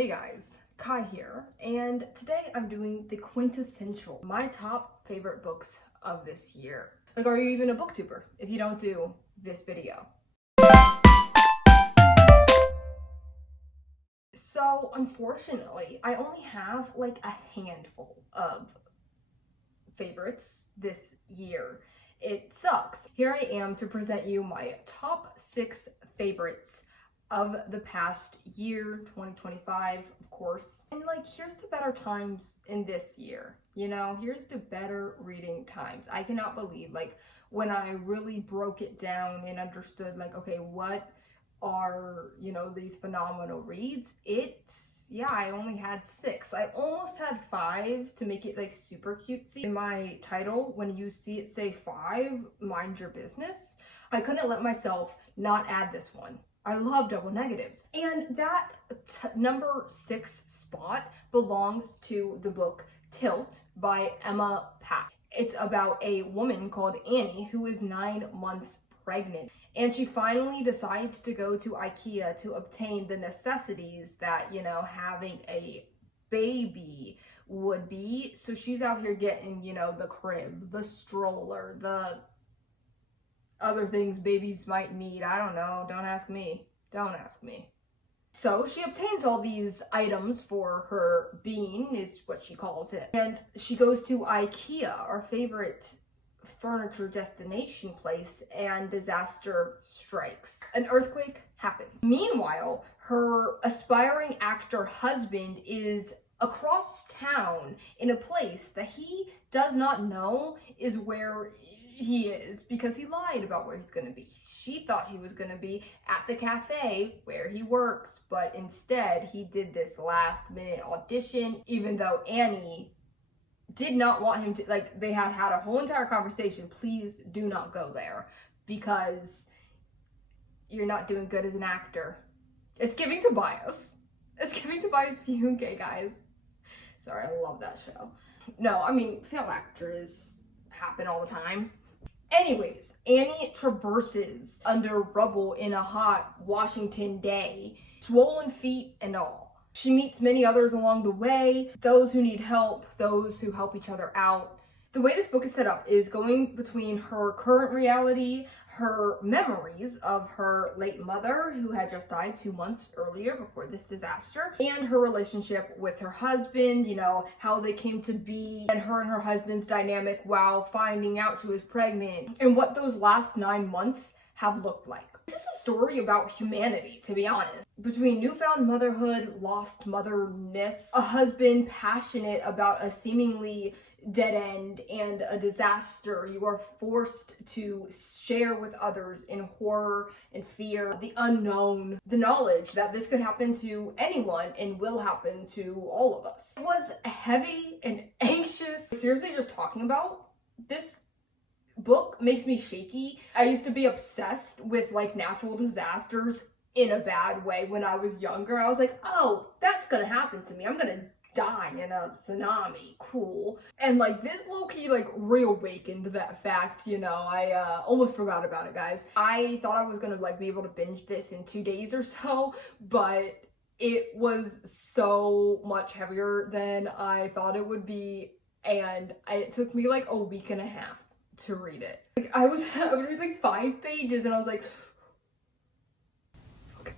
Hey guys, Kai here, and today I'm doing the quintessential, my top favorite books of this year. Like, are you even a booktuber if you don't do this video? So, unfortunately, I only have like a handful of favorites this year. It sucks. Here I am to present you my top 6 favorites of the past year, 2025, of course. And like, here's the better times in this year, you know, here's the better reading times. I cannot believe, like, when I really broke it down and understood, like, okay, what are, you know, these phenomenal reads, I only had 6. I almost had 5 to make it like super cutesy. In my title, when you see it say 5, mind your business, I couldn't let myself not add this one. I love double negatives. And that number 6 spot belongs to the book Tilt by Emma Pat. It's about a woman called Annie who is 9 months pregnant. And she finally decides to go to IKEA to obtain the necessities that, you know, having a baby would be. So she's out here getting, you know, the crib, the stroller, the other things babies might need. I don't know. Don't ask me. Don't ask me. So she obtains all these items for her being, is what she calls it. And she goes to IKEA, our favorite furniture destination place, and disaster strikes. An earthquake happens. Meanwhile, her aspiring actor husband is across town in a place that he does not know is where he is, because he lied about where he's gonna be. She thought he was gonna be at the cafe where he works, but instead he did this last minute audition, even though Annie did not want him to. Like, they had had a whole entire conversation. Please do not go there because you're not doing good as an actor. It's giving Tobias. It's giving Tobias Fugge, guys. Sorry, I love that show. No, I mean, failed actors happen all the time. Anyways, Annie traverses under rubble in a hot Washington day, swollen feet and all. She meets many others along the way, those who need help, those who help each other out. The way this book is set up is going between her current reality, her memories of her late mother, who had just died 2 months earlier before this disaster, and her relationship with her husband, you know, how they came to be, and her husband's dynamic while finding out she was pregnant, and what those last 9 months have looked like. This is a story about humanity, to be honest. Between newfound motherhood, lost motherness, a husband passionate about a seemingly dead end, and a disaster you are forced to share with others in horror and fear, the unknown, the knowledge that this could happen to anyone and will happen to all of us. It was heavy and anxious. Seriously, just talking about this book makes me shaky. I used to be obsessed with like natural disasters in a bad way when I was younger. I was like, oh, that's gonna happen to me. I'm gonna die in a tsunami. Cool. And like, this low-key like reawakened that fact, you know. I almost forgot about it, guys. I thought I was gonna like be able to binge this in 2 days or so, but it was so much heavier than I thought it would be, and it took me like a week and a half to read it. Like, I was reading like 5 pages and I was like, okay,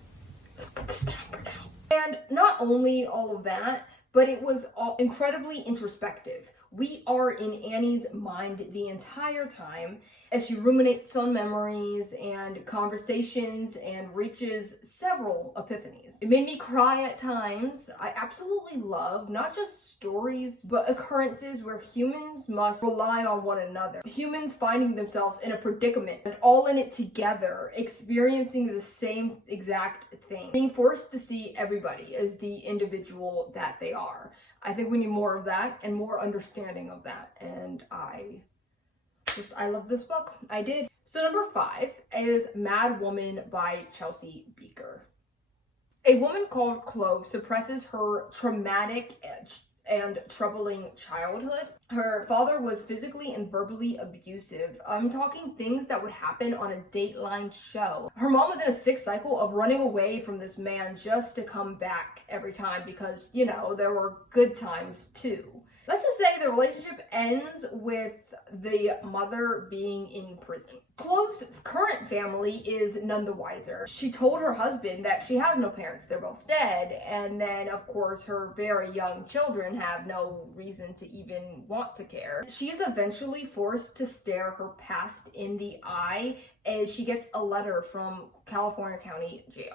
let's put this down for now. And not only all of that, but it was all incredibly introspective. We are in Annie's mind the entire time as she ruminates on memories and conversations and reaches several epiphanies. It made me cry at times. I absolutely love not just stories, but occurrences where humans must rely on one another. Humans finding themselves in a predicament and all in it together, experiencing the same exact thing. Being forced to see everybody as the individual that they are. I think we need more of that and more understanding of that. And I love this book. I did. So number 5 is Mad Woman by Chelsea Beaker. A woman called Clove suppresses her traumatic and troubling childhood. Her father was physically and verbally abusive. I'm talking things that would happen on a Dateline show. Her mom was in a sick cycle of running away from this man just to come back every time because, you know, there were good times too. Let's just say the relationship ends with the mother being in prison. Clove's current family is none the wiser. She told her husband that she has no parents, they're both dead, and then of course her very young children have no reason to even want to care. She is eventually forced to stare her past in the eye as she gets a letter from California County Jail.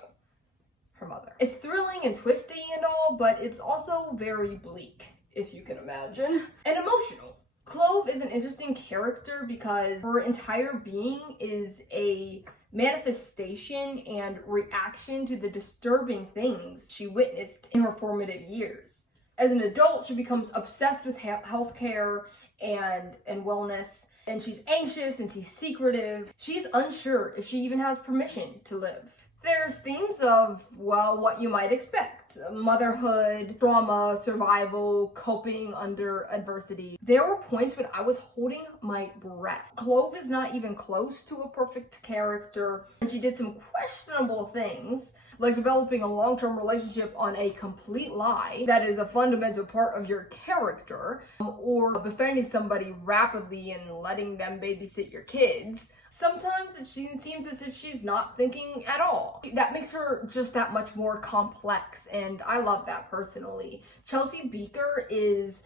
Her mother. It's thrilling and twisty and all, but it's also very bleak, if you can imagine, and emotional. Clove is an interesting character because her entire being is a manifestation and reaction to the disturbing things she witnessed in her formative years. As an adult, she becomes obsessed with healthcare and wellness, and she's anxious and she's secretive. She's unsure if she even has permission to live. There's themes of, well, what you might expect. Motherhood, trauma, survival, coping under adversity. There were points when I was holding my breath. Clove is not even close to a perfect character, and she did some questionable things, like developing a long-term relationship on a complete lie that is a fundamental part of your character, or befriending somebody rapidly and letting them babysit your kids. Sometimes it seems as if she's not thinking at all. That makes her just that much more complex, and I love that personally. Chelsea Beaker is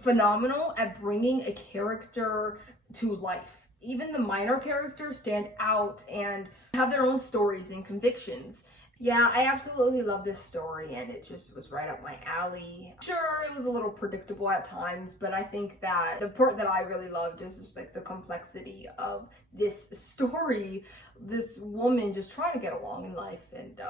phenomenal at bringing a character to life. Even the minor characters stand out and have their own stories and convictions. Yeah, I absolutely love this story, and it just was right up my alley. Sure, it was a little predictable at times, but I think that the part that I really loved is just like the complexity of this story, this woman just trying to get along in life. And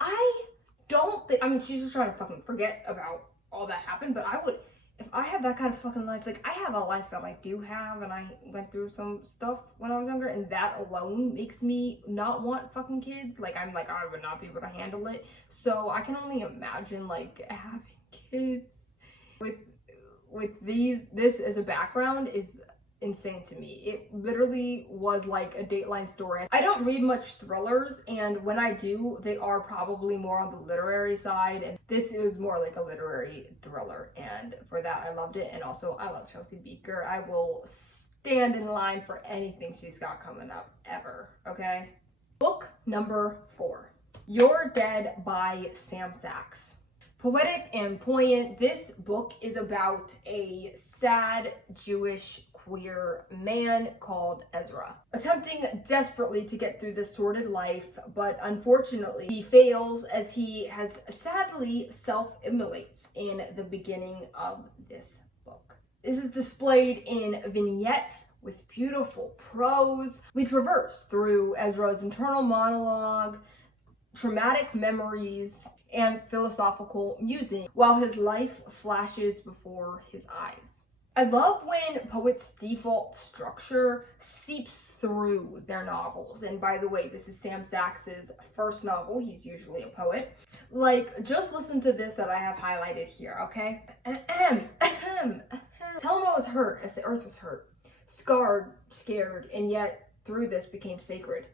I don't think, I mean, she's just trying to fucking forget about all that happened, but I would, if I had that kind of fucking life, like I have a life that I do have, and I went through some stuff when I was younger, and that alone makes me not want fucking kids. Like I'm like, I would not be able to handle it. So I can only imagine like having kids with this as a background is insane to me. It literally was like a Dateline story. I don't read much thrillers, and when I do, they are probably more on the literary side, and this is more like a literary thriller, and for that I loved it. And also I love Chelsea Beaker. I will stand in line for anything she's got coming up ever, okay? Book number 4, You're Dead by Sam Sachs. Poetic and poignant, this book is about a sad Jewish queer man called Ezra, attempting desperately to get through this sordid life, but unfortunately he fails as he has sadly self-immolates in the beginning of this book. This is displayed in vignettes with beautiful prose. We traverse through Ezra's internal monologue, traumatic memories, and philosophical musing while his life flashes before his eyes. I love when poets' default structure seeps through their novels. And by the way, this is Sam Sachs's first novel. He's usually a poet. Like, just listen to this that I have highlighted here, okay? Tell him I was hurt as the earth was hurt, scarred, scared, and yet through this became sacred.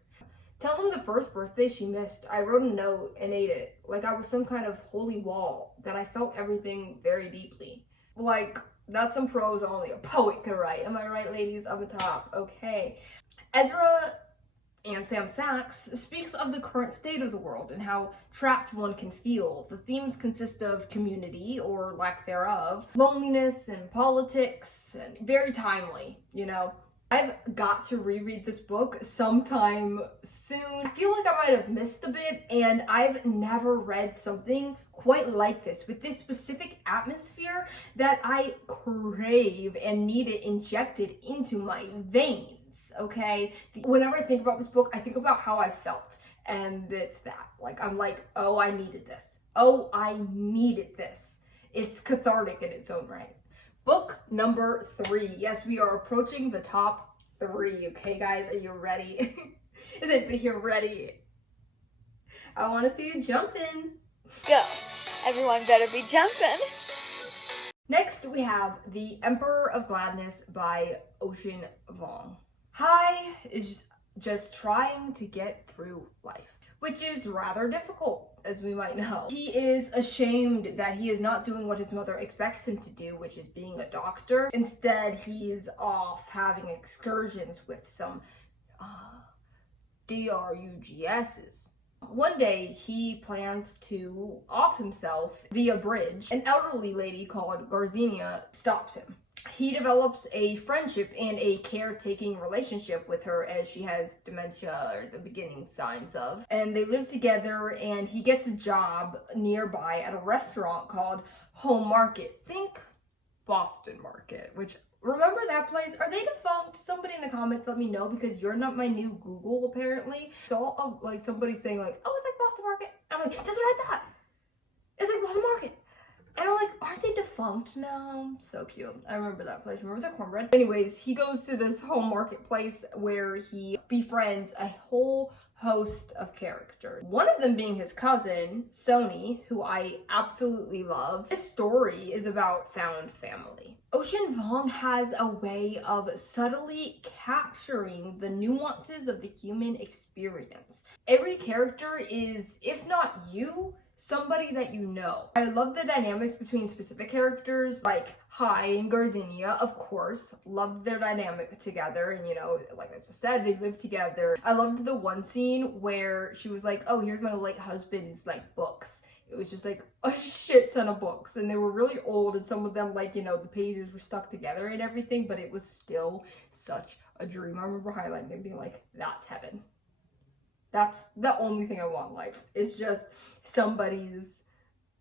Tell him the first birthday she missed, I wrote a note and ate it, like I was some kind of holy wall, that I felt everything very deeply. Like, that's some prose only a poet could write. Am I right, ladies of the top? Okay. Ezra and Sam Sachs speaks of the current state of the world and how trapped one can feel. The themes consist of community, or lack thereof, loneliness and politics, and very timely, you know. I've got to reread this book sometime soon. I feel like I might have missed a bit, and I've never read something quite like this, with this specific atmosphere that I crave and need it injected into my veins, okay? Whenever I think about this book, I think about how I felt, and it's that. Like, I'm like, oh, I needed this. Oh, I needed this. It's cathartic in its own right. Book number 3. Yes, we are approaching the top 3. Okay, guys, are you ready? Is it you're ready? I want to see you jumping. Go. Everyone better be jumping. Next, we have The Emperor of Gladness by Ocean Vuong. Hai is just trying to get through life, which is rather difficult, as we might know. He is ashamed that he is not doing what his mother expects him to do, which is being a doctor. Instead, he's off having excursions with some DRUGSs. One day, he plans to off himself via bridge. An elderly lady called Garzinia stops him. He develops a friendship and a caretaking relationship with her as she has dementia, or the beginning signs of. And they live together, and he gets a job nearby at a restaurant called Home Market. Think Boston Market, which, remember that place? Are they defunct? Somebody in the comments let me know, because you're not my new Google, apparently. So like somebody saying like, oh, it's like Boston Market. And I'm like, that's what I thought. It's like Boston Market. And I'm like, aren't they defunct now? So cute. I remember that place. Remember the cornbread? Anyways, he goes to this home marketplace where he befriends a whole host of characters. One of them being his cousin, Sony, who I absolutely love. This story is about found family. Ocean Vuong has a way of subtly capturing the nuances of the human experience. Every character is, if not you, somebody that you know. I love the dynamics between specific characters, like Hai and Garzinia, of course. Loved their dynamic together, and you know, like I just said, they live together. I loved the one scene where she was like, oh, here's my late husband's like books. It was just like a shit ton of books, and they were really old, and some of them, like, you know, the pages were stuck together and everything, but it was still such a dream. I remember highlighting and being like, that's heaven. That's the only thing I want in life. It's just somebody's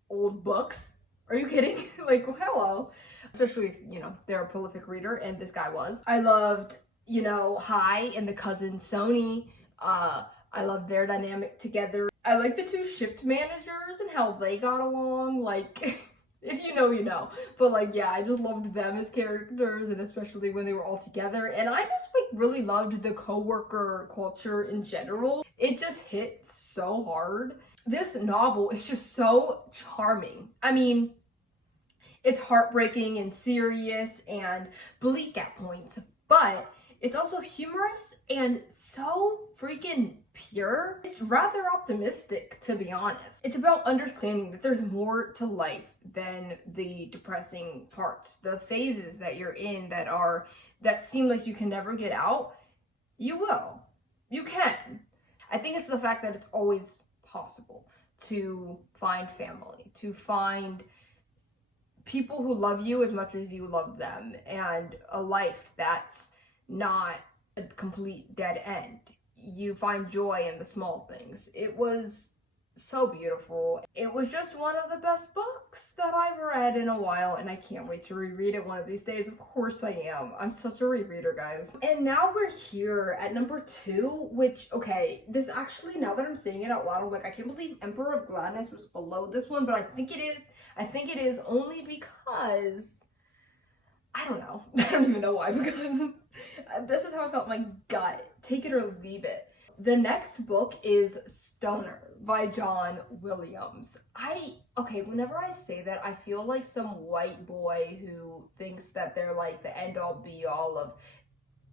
old books. Are you kidding? Like, hello. Especially if, you know, they're a prolific reader, and this guy was. I loved, you know, Hai and the cousin Sony. I love their dynamic together. I like the two shift managers and how they got along. Like, if you know, you know. But like, yeah, I just loved them as characters, and especially when they were all together. And I just like really loved the coworker culture in general. It just hit so hard. This novel is just so charming. I mean, it's heartbreaking and serious and bleak at points, but it's also humorous and so freaking pure. It's rather optimistic, to be honest. It's about understanding that there's more to life than the depressing parts. The phases that you're in that seem like you can never get out, you will. You can. I think it's the fact that it's always possible to find family, to find people who love you as much as you love them, and a life that's not a complete dead end. You find joy in the small things. It was so beautiful. It was just one of the best books that I've read in a while, and I can't wait to reread it one of these days. Of course I am. I'm such a rereader, guys. And now we're here at number 2, which, okay, this actually, now that I'm saying it out loud, I'm like, I can't believe Emperor of Gladness was below this one, but I think it is. I think it is only because, I don't know. I don't even know why, because this is how I felt my gut. Take it or leave it. The next book is Stoner by John Williams. Whenever I say that, I feel like some white boy who thinks that they're like the end all be all of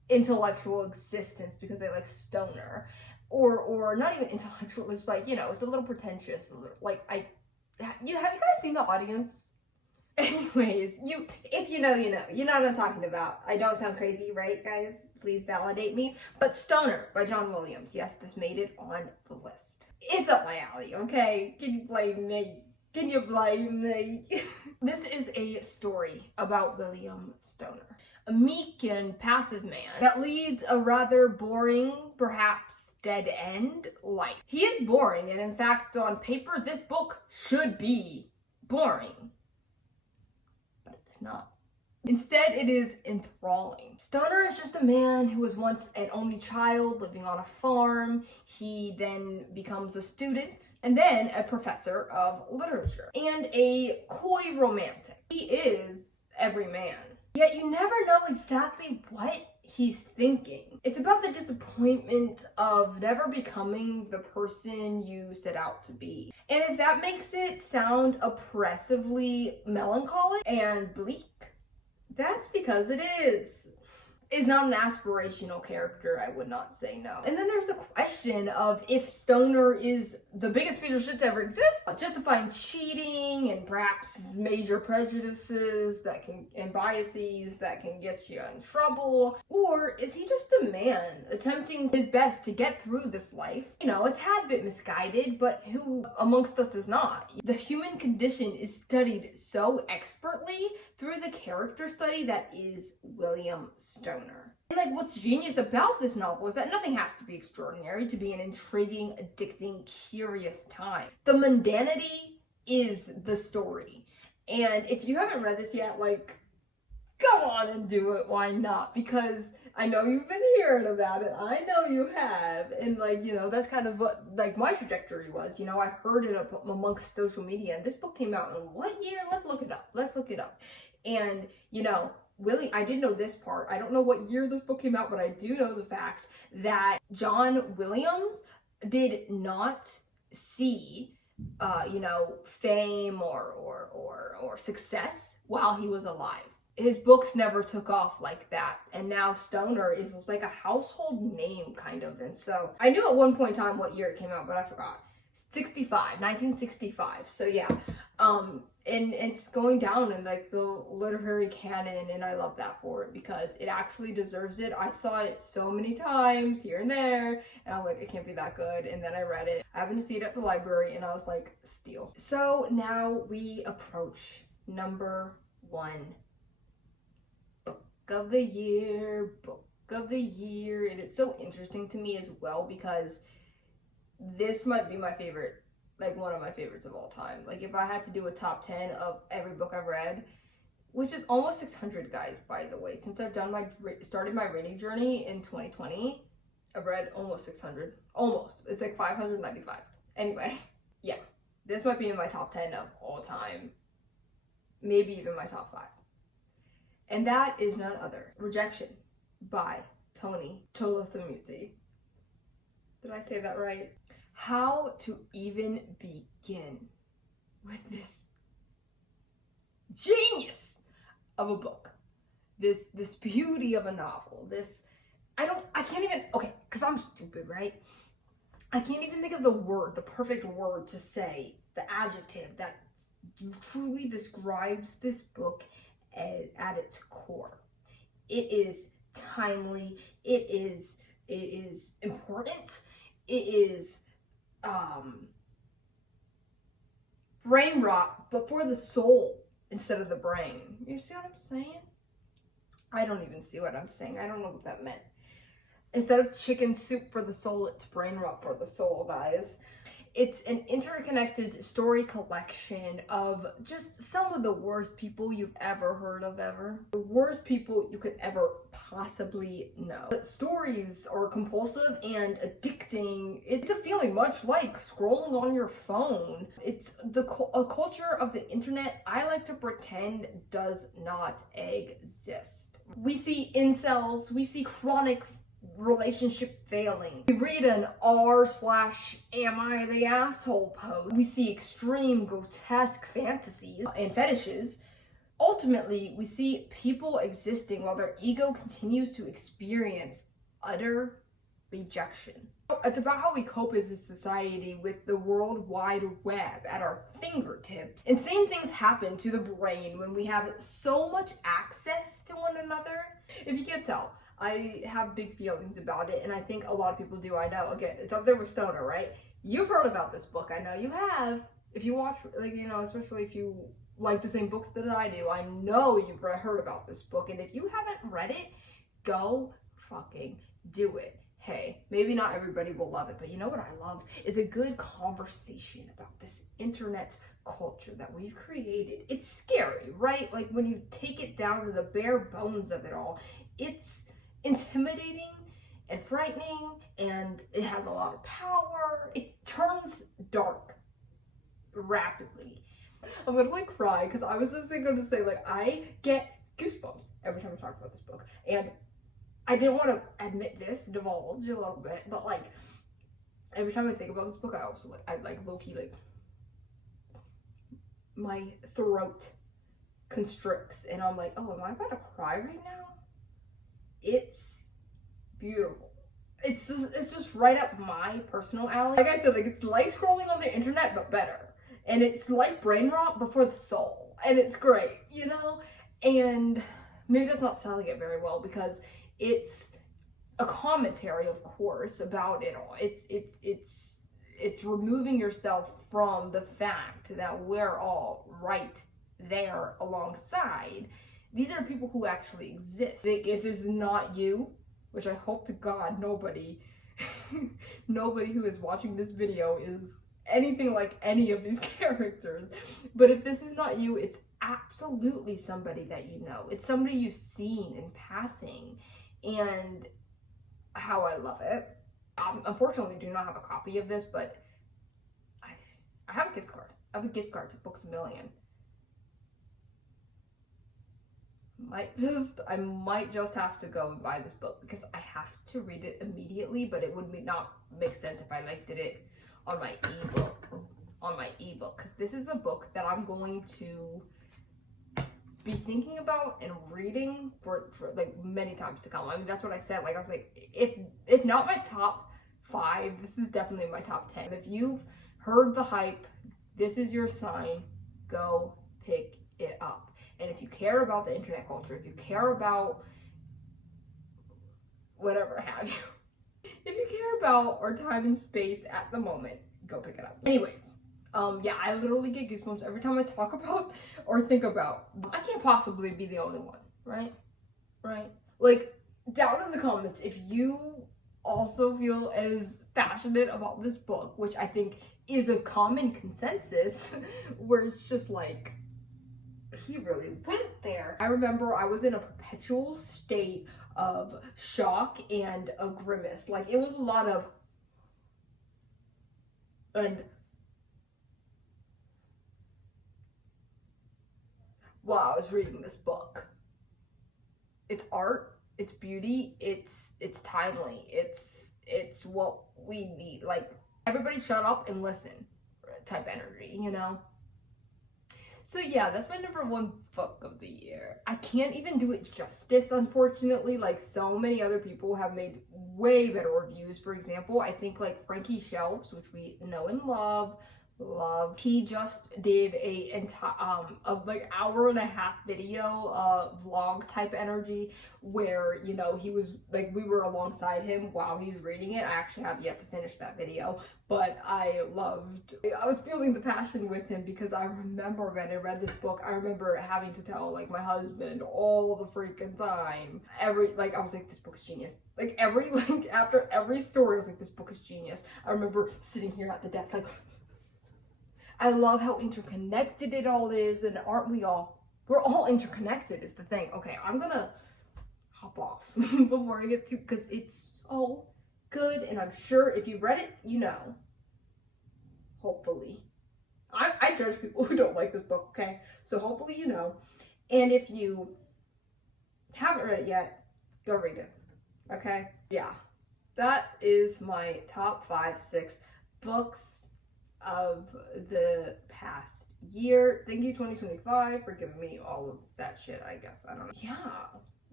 intellectual existence because they like stoner. Or not even intellectual, it's like, you know, it's a little pretentious. Like, have you guys seen The Audience? Anyways, if you know, you know. You know what I'm talking about. I don't sound crazy, right, guys? Please validate me. But Stoner by John Williams. Yes, this made it on the list. It's up my alley, okay? Can you blame me? Can you blame me? This is a story about William Stoner, a meek and passive man that leads a rather boring, perhaps dead-end life. He is boring, and in fact, on paper, this book should be boring. Not. Instead, it is enthralling. Stoner is just a man who was once an only child living on a farm. He then becomes a student and then a professor of literature and a coy romantic. He is every man. Yet you never know exactly what he's thinking. It's about the disappointment of never becoming the person you set out to be. And if that makes it sound oppressively melancholic and bleak, that's because it is not an aspirational character, I would not say no. And then there's the question of if Stoner is the biggest piece of shit to ever exist, justifying cheating and perhaps major prejudices and biases that can get you in trouble, or is he just a man attempting his best to get through this life? You know, a tad bit misguided, but who amongst us is not? The human condition is studied so expertly through the character study that is William Stoner. And like, what's genius about this novel is that nothing has to be extraordinary to be an intriguing, addicting, curious time. The mundanity is the story. And if you haven't read this yet, like, go on and do it. Why not? Because I know you've been hearing about it. I know you have. And like, you know, that's kind of what like my trajectory was. You know, I heard it amongst social media. And this book came out in what year? Let's look it up. And, you know, I did know this part. I don't know what year this book came out, but I do know the fact that John Williams did not see, you know, fame or success while he was alive. His books never took off like that, and now Stoner is like a household name, kind of. And so I knew at one point in time what year it came out, but I forgot. 1965. So yeah, and it's going down in like the literary canon, and I love that for it because it actually deserves it. I saw it so many times here and there, and I'm like, it can't be that good. And then I read it. I happened to see it at the library, and I was like, steal. So now we approach number 1. Book of the year. And it's so interesting to me as well because this might be my favorite, like one of my favorites of all time. Like if I had to do a top 10 of every book I've read, which is almost 600, guys, by the way. Since I've started my reading journey in 2020, I've read almost 600. Almost. It's like 595. Anyway, yeah. This might be in my top 10 of all time. Maybe even my top 5. And that is none other. Rejection by Tony Tolothamuti. Did I say that right? How to even begin with this genius of a book, this beauty of a novel, I can't even, okay, because I'm stupid, right? I can't even think of the perfect word to say, the adjective that truly describes this book at its core. It is timely, it is important, it is brain rot, but for the soul instead of the brain. You see what I'm saying? I don't even see what I'm saying. I don't know what that meant. Instead of chicken soup for the soul, it's brain rot for the soul, guys. It's an interconnected story collection of just some of the worst people you've ever heard of ever. The worst people you could ever possibly know. The stories are compulsive and addicting. It's a feeling much like scrolling on your phone. It's a culture of the internet I like to pretend does not exist. We see incels, we see chronic relationship failings. We read an r/am I the asshole post. We see extreme grotesque fantasies and fetishes. Ultimately, we see people existing while their ego continues to experience utter rejection. It's about how we cope as a society with the World Wide Web at our fingertips. Insane things happen to the brain when we have so much access to one another. If you can't tell, I have big feelings about it, and I think a lot of people do. I know, again, it's up there with Stoner, right? You've heard about this book. I know you have. If you watch, like, you know, especially if you like the same books that I do, I know you've heard about this book. And if you haven't read it, go fucking do it. Hey, maybe not everybody will love it, but you know what I love is a good conversation about this internet culture that we've created. It's scary, right? Like when you take it down to the bare bones of it all, it's intimidating and frightening, and it has a lot of power. It turns dark rapidly. I'm gonna like cry because I was just going to say, like, I get goosebumps every time I talk about this book, and I didn't want to admit this, divulge a little bit, but like every time I think about this book, I also I low-key like my throat constricts and I'm like, oh, am I about to cry right now? It's beautiful. It's just right up my personal alley. Like I said, like it's like scrolling on the internet but better. And it's like brain rot but for the soul. And it's great, you know? And maybe that's not selling it very well because it's a commentary, of course, about it all. It's removing yourself from the fact that we're all right there alongside. These are people who actually exist. Like, if it's not you, which I hope to God nobody who is watching this video is anything like any of these characters. But if this is not you, it's absolutely somebody that you know. It's somebody you've seen in passing. And how I love it. Unfortunately, I do not have a copy of this, but I have a gift card. I have a gift card to Books A Million. I might just have to go and buy this book because I have to read it immediately, but it would not make sense if I like did it on my ebook. Because this is a book that I'm going to be thinking about and reading for like many times to come. I mean, that's what I said. Like I was like, if not my top 5, this is definitely my top 10. If you've heard the hype, this is your sign. Go pick it up. And if you care about the internet culture, if you care about whatever have you, if you care about our time and space at the moment, go pick it up. Anyways, yeah, I literally get goosebumps every time I talk about or think about. I can't possibly be the only one, right? Right? Like, down in the comments if you also feel as passionate about this book, which I think is a common consensus, where it's just like, he really went there. I remember I was in a perpetual state of shock and a grimace. Like, it was a lot of, and while I was reading this book. It's art, it's beauty, it's timely, it's what we need. Like, everybody shut up and listen type energy, you know? So yeah, that's my number 1 book of the year. I can't even do it justice, unfortunately. Like, so many other people have made way better reviews. For example, I think like Frankie Shelves, which we know and love, he just did a like hour-and-a-half video, vlog type energy, where, you know, he was like, we were alongside him while he was reading it. I actually have yet to finish that video, but I was feeling the passion with him because I remember when I read this book, I remember having to tell like my husband all the freaking time. I was like, this book is genius. Like, after every story, I was like, this book is genius. I remember sitting here at the desk like, I love how interconnected it all is, and aren't we all? We're all interconnected is the thing. Okay, I'm gonna hop off before I get to, because it's so good, and I'm sure if you've read it, you know. Hopefully. I judge people who don't like this book, okay? So hopefully you know. And if you haven't read it yet, go read it, okay? Yeah, that is my top 5, 6 books of the past year. Thank you 2025 for giving me all of that shit, I guess. I don't know. Yeah,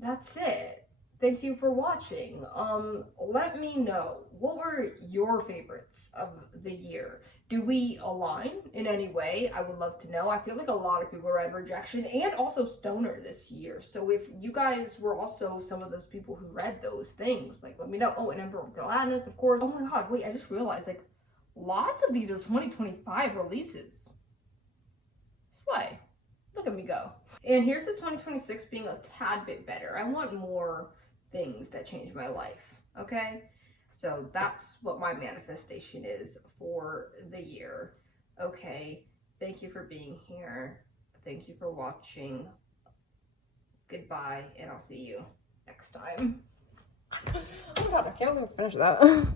that's it. Thanks you for watching. Let me know, what were your favorites of the year? Do we align in any way? I would love to know. I feel like a lot of people read Rejection and also Stoner this year. So if you guys were also some of those people who read those things, like, let me know. Oh, and Ember of Gladness, of course. Oh my god, wait, I just realized, like, lots of these are 2025 releases. Slay. Look at me go. And here's the 2026 being a tad bit better. I want more things that change my life, okay? So that's what my manifestation is for the year. Okay, thank you for being here. Thank you for watching. Goodbye, and I'll see you next time. Oh my god, I can't even finish that.